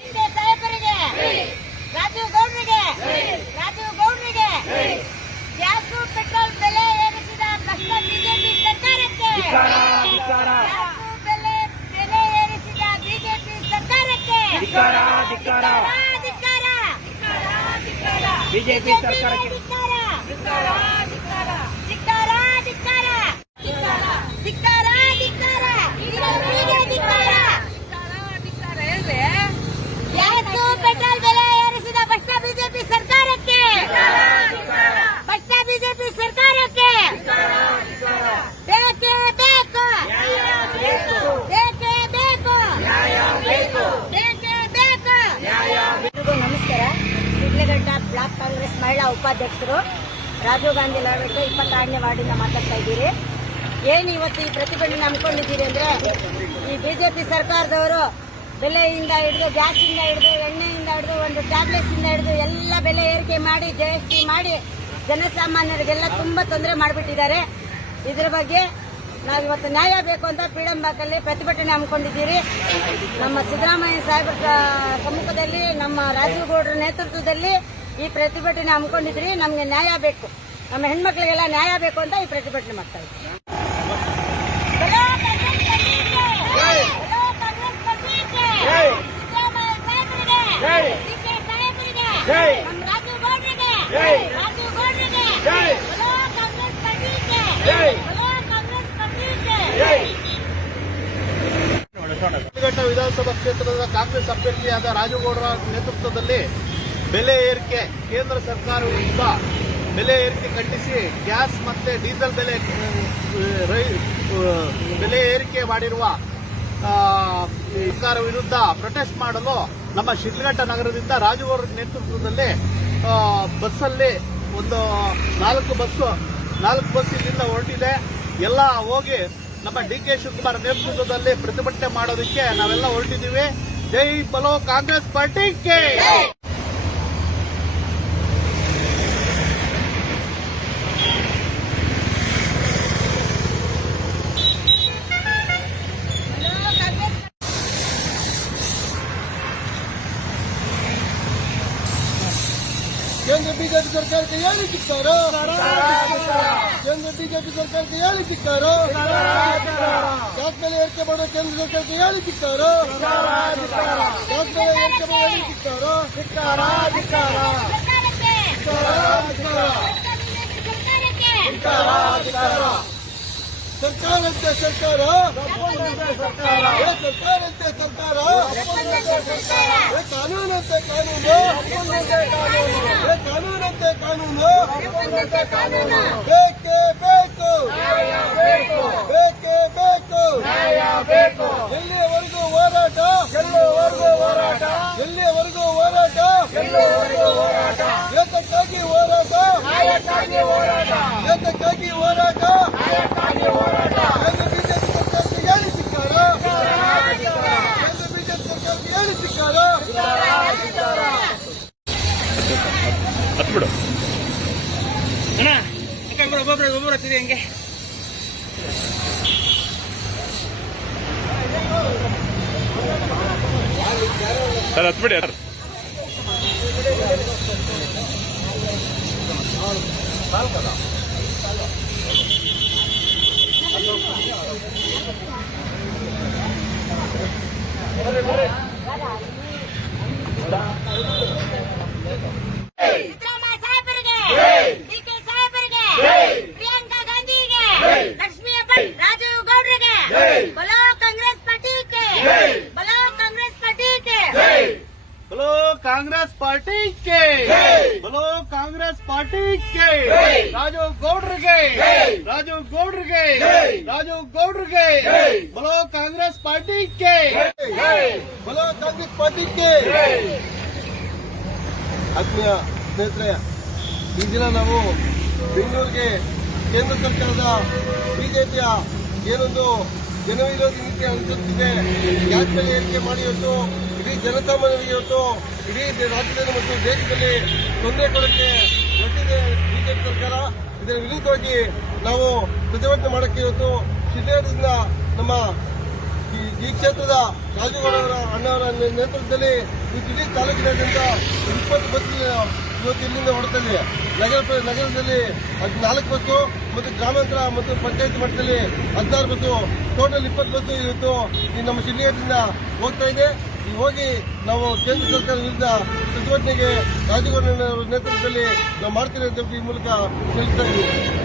ಹಿಂದೆ ಸಾಹೇಬರಿಗೆ. ರಾಜೀವ್ ಗೌಡ್ರಿಗೆ. ರಾಜೀವ್ ಗೌಡ್ರಿಗೆ. ಗ್ಯಾಸು ಪೆಟ್ರೋಲ್ ಬೆಲೆ ಏರಿಸಿದ ಭ್ರಷ್ಟ ಬಿಜೆಪಿ ಸರ್ಕಾರಕ್ಕೆ. ಗ್ಯಾಸು ಬೆಲೆ ಬೆಲೆ ಏರಿಸಿದ ಬಿಜೆಪಿ ಸರ್ಕಾರಕ್ಕೆ. ಬಿಜೆಪಿ ಸರ್ಕಾರಕ್ಕೆ ಧಿಕ್ಕಾರ. ಧಿಕ್ಕಾರ, ಧಿಕ್ಕಾರ. ಧಿಕ್ಕಾರ, ಧಿಕ್ಕಾರ. ಧಿಕ್ಕಾರ, ಧಿಕ್ಕಾರ. ಬಿಜೆಪಿಗೆ ಧಿಕ್ಕಾರ. ಗ್ಯಾಸು ಪೆಟ್ರೋಲ್ ಬೆಲೆ ಏರಿಸಿದ ಭ್ರಷ್ಟ ಬಿಜೆಪಿ ಸರ್ಕಾರಕ್ಕೆ ಭ್ರಷ್ಟ ಬಿಜೆಪಿ ಸರ್ಕಾರಕ್ಕೆ ಬೇಕೇ ಬೇಕು ಬೇಕೇ ಬೇಕು ಬೇಕೇ ಬೇಕು ಎಲ್ರಿಗೂ ನಮಸ್ಕಾರ ಶಿಡ್ಲಘಟ್ಟ ಬ್ಲಾಕ್ ಕಾಂಗ್ರೆಸ್ ಮಹಿಳಾ ಉಪಾಧ್ಯಕ್ಷರು ರಾಜೀವ್ ಗಾಂಧಿ ಲಾಡಕ್ಕೆ ಇಪ್ಪತ್ತಾರನೇ ವಾರ್ಡಿಂದ ಮಾತಾಡ್ತಾ ಇದ್ದೀರಿ. ಏನು ಇವತ್ತು ಈ ಪ್ರತಿಭಟನೆ ಹಮ್ಮಿಕೊಂಡಿದ್ದೀರಿ ಅಂದ್ರೆ ಈ ಬಿಜೆಪಿ ಸರ್ಕಾರದವರು ಬೆಲೆಯಿಂದ ಹಿಡಿದು ಗ್ಯಾಸಿಂದ ಹಿಡಿದು ಎಣ್ಣೆಯಿಂದ ಹಿಡಿದು ಒಂದು ಟ್ಯಾಬ್ಲೆಟ್ಸ್ ಇಂದ ಹಿಡಿದು ಎಲ್ಲ ಬೆಲೆ ಏರಿಕೆ ಮಾಡಿ ಜಿ ಟಿ ಮಾಡಿ ಜನಸಾಮಾನ್ಯರಿಗೆಲ್ಲ ತುಂಬಾ ತೊಂದರೆ ಮಾಡಿಬಿಟ್ಟಿದ್ದಾರೆ. ಇದ್ರ ಬಗ್ಗೆ ನಾವು ಇವತ್ತು ನ್ಯಾಯ ಬೇಕು ಅಂತ ಪೀಡಂಬಾಕಲ್ಲಿ ಪ್ರತಿಭಟನೆ ಹಮ್ಮಿಕೊಂಡಿದ್ದೀರಿ. ನಮ್ಮ ಸಿದ್ದರಾಮಯ್ಯ ಸಾಹೇಬ್ರ ಸಮ್ಮುಖದಲ್ಲಿ, ನಮ್ಮ ರಾಜೀವ್ ಗೌಡರ ನೇತೃತ್ವದಲ್ಲಿ ಈ ಪ್ರತಿಭಟನೆ ಹಮ್ಮಿಕೊಂಡಿದ್ರಿ, ನಮಗೆ ನ್ಯಾಯ ಬೇಕು. ನಮ್ಮ ಹೆಣ್ಮಕ್ಳಿಗೆಲ್ಲ ನ್ಯಾಯ ಬೇಕು ಅಂತ ಈ ಪ್ರತಿಭಟನೆ ಮಾಡ್ತಾ ಇದ್ದೀವಿ ವಿಧಾನಸಭಾ ಕ್ಷೇತ್ರದ ಕಾಂಗ್ರೆಸ್ ಅಭ್ಯರ್ಥಿಯಾದ ರಾಜುಗೌಡರ ನೇತೃತ್ವದಲ್ಲಿ ಬೆಲೆ ಏರಿಕೆ ಕೇಂದ್ರ ಸರ್ಕಾರದಿಂದ ಬೆಲೆ ಏರಿಕೆ ಖಂಡಿಸಿ ಗ್ಯಾಸ್ ಮತ್ತು ಡೀಸೆಲ್ ಬೆಲೆ ಬೆಲೆ ಏರಿಕೆ ಮಾಡಿರುವ ಸರ್ಕಾರ ವಿರುದ್ಧ ಪ್ರೊಟೆಸ್ಟ್ ಮಾಡಲು ನಮ್ಮ ಶಿಡ್ಲಘಟ್ಟ ನಗರದಿಂದ ರಾಜುವರ್ ನೇತೃತ್ವದಲ್ಲಿ ಬಸ್ಸಲ್ಲಿ ಒಂದು ನಾಲ್ಕು ಬಸ್ಸು, ನಾಲ್ಕು ಬಸ್ ಇಲ್ಲಿಂದ ಹೊರಟಿದೆ. ಎಲ್ಲ ಹೋಗಿ ನಮ್ಮ ಡಿ ಕೆ ಶಿವಕುಮಾರ್ ನೇತೃತ್ವದಲ್ಲಿ ಪ್ರತಿಭಟನೆ ಮಾಡೋದಕ್ಕೆ ನಾವೆಲ್ಲ ಹೊರಟಿದ್ದೀವಿ. ಜೈ ಬಲೋ ಕಾಂಗ್ರೆಸ್ ಪಾರ್ಟಿಗೆ ಕೇಂದ್ರ ಬಿಜೆಪಿ ಸರ್ಕಾರಕ್ಕೆ ಹೇಳಿ ಸಿಗ್ತಾರೋ ಕೇಂದ್ರ ಬಿಜೆಪಿ ಸರ್ಕಾರಕ್ಕೆ ಹೇಳಿ ಸಿಗ್ತಾರೋ ಗ್ಯಾಸ್ ಬೆಲೆ ಏರಿಕೆ ಮಾಡೋ ಕೇಂದ್ರ ಸರ್ಕಾರಕ್ಕೆ ಹೇಳಿ ಸಿಗ್ತಾರೋ ಗ್ಯಾಸ್ ಬೆಲೆ ಏರಿಕೆ ಮಾಡೋ ಹೇಳಿ ಸಿಗ್ತಾರೋ ಸರ್ಕಾರಕ್ಕೆ ಸರ್ಕಾರಕ್ಕೆ ಸರ್ಕಾರಂತೆ ಸರ್ಕಾರ ಏ ಸರ್ಕಾರಂತೆ ಸರ್ಕಾರ ಏ ಕಾನೂನಂತೆ ಕಾನೂನು ಏ ಕಾನೂನಂತೆ ಕಾನೂನು. ಬೇಕೇ ಬೇಕು. ಬೇಕೇ. ಬೇಕು ಎಲ್ಲಿಯವರೆಗೂ ಅಣ್ಣ ಒಬ್ಬೊಬ್ರು ಒಬ್ಬೊಬ್ರು ಒಬ್ಬೊಬ್ರು ಹತ್ತಿದೆ ಹಂಗೆ? ಸರ್ ಹತ್ಬಿಡಿ ಸರ್ ಸಿದ್ದರಾಮಯ್ಯ ಸಾಹೇಬರಿಗೆ ಡಿ.ಕೆ. ಸಾಹೇಬರಿಗೆ ಪ್ರಿಯಾಂಕಾ ಗಾಂಧಿಗೆ ಲಕ್ಷ್ಮೀ ಭಟ್ ರಾಜೀವ್ ಗೌಡ್ರಿಗೆ ಬಲೋ ಕಾಂಗ್ರೆಸ್ ಪಾರ್ಟಿಗೆ ಬಲೋ ಕಾಂಗ್ರೆಸ್ ಪಾರ್ಟಿಗೆ बोलो ಪಾರ್ಟಿ ಕೆ. ಬಲೋ ಕಾಂಗ್ರೆಸ್ ಪಾರ್ಟಿ ಕೆ. ರಾಜು ಗೌಡ್ರಿಗೆ. ರಾಜು ಗೌಡ್ರಿಗೆ. ರಾಜು ಗೌಡ್ರಿಗೆ. ಬಲೋ ಕಾಂಗ್ರೆಸ್ ಪಾರ್ಟಿ ಕೆ. ಬಲೋ ಕಾಂಗ್ರೆಸ್ ಪಾರ್ಟಿ ಕೆ. ಆತ್ಮೀಯ ಸ್ನೇಹಿತರೆ, ಈ ದಿನ ನಾವು ಬೆಂಗಳೂರಿಗೆ ಕೇಂದ್ರ ಸರ್ಕಾರದ ಬಿಜೆಪಿಯ ಏನೊಂದು ಜನವಿರೋಧಿ ನೀತಿ ಅನುಸರಿಸಿದೆ. ಗ್ಯಾಸ್ ಬೆಲೆ ಏರಿಕೆ ಮಾಡಿ ಇವತ್ತು ಇಡೀ ಜನಸಾಮಾನ್ಯರಿಗೆ ಇವತ್ತು ಇಡೀ ರಾಜ್ಯದಲ್ಲಿ ಮತ್ತು ದೇಶದಲ್ಲಿ ತೊಂದರೆ ಕೊಡಕ್ಕೆ ಹೊರಟಿದೆ ಬಿಜೆಪಿ ಸರ್ಕಾರ ಇದರ ವಿರುದ್ಧವಾಗಿ ನಾವು ಪ್ರತಿಭಟನೆ ಮಾಡಕ್ಕೆ ಇವತ್ತು ಸಿದ್ದೇದಿಂದ ನಮ್ಮ ಈ- ಕ್ಷೇತ್ರದ ರಾಜುಗೌಡವರ ಅಣ್ಣವರ ನೇತೃತ್ವದಲ್ಲಿ ಇಡೀ ತಾಲೂಕಿನಾದ್ಯಂತ ಇಪ್ಪತ್ತು ಬಸ್ ಇವತ್ತು ಇಲ್ಲಿಂದ ಹೊರಡ್ತದೆ ನಗರ ನಗರದಲ್ಲಿ ಹದಿನಾಲ್ಕು ಬಸ್ಸು ಮತ್ತು ಗ್ರಾಮಾಂತರ ಮತ್ತು ಪಂಚಾಯತ್ ಮಟ್ಟದಲ್ಲಿ ಹದಿನಾರು ಬಸ್ಸು. ಟೋಟಲ್ ಇಪ್ಪತ್ತು ಬಸ್ಸು ಇವತ್ತು ಈ ನಮ್ಮ ಶಿಡ್ಲಘಟ್ಟದಿಂದ ಹೋಗ್ತಾ ಇದೆ. ಹೋಗಿ ನಾವು ಕೇಂದ್ರ ಸರ್ಕಾರ ವಿರುದ್ಧ ಪ್ರತಿಭಟನೆಗೆ ರಾಜುಗೌಡರ ನೇತೃತ್ವದಲ್ಲಿ ನಾವು ಮಾಡ್ತೀವಿ ಅಂತ ಈ ಮೂಲಕ ತಿಳಿಸ್ತಾ ಇದ್ದೀವಿ.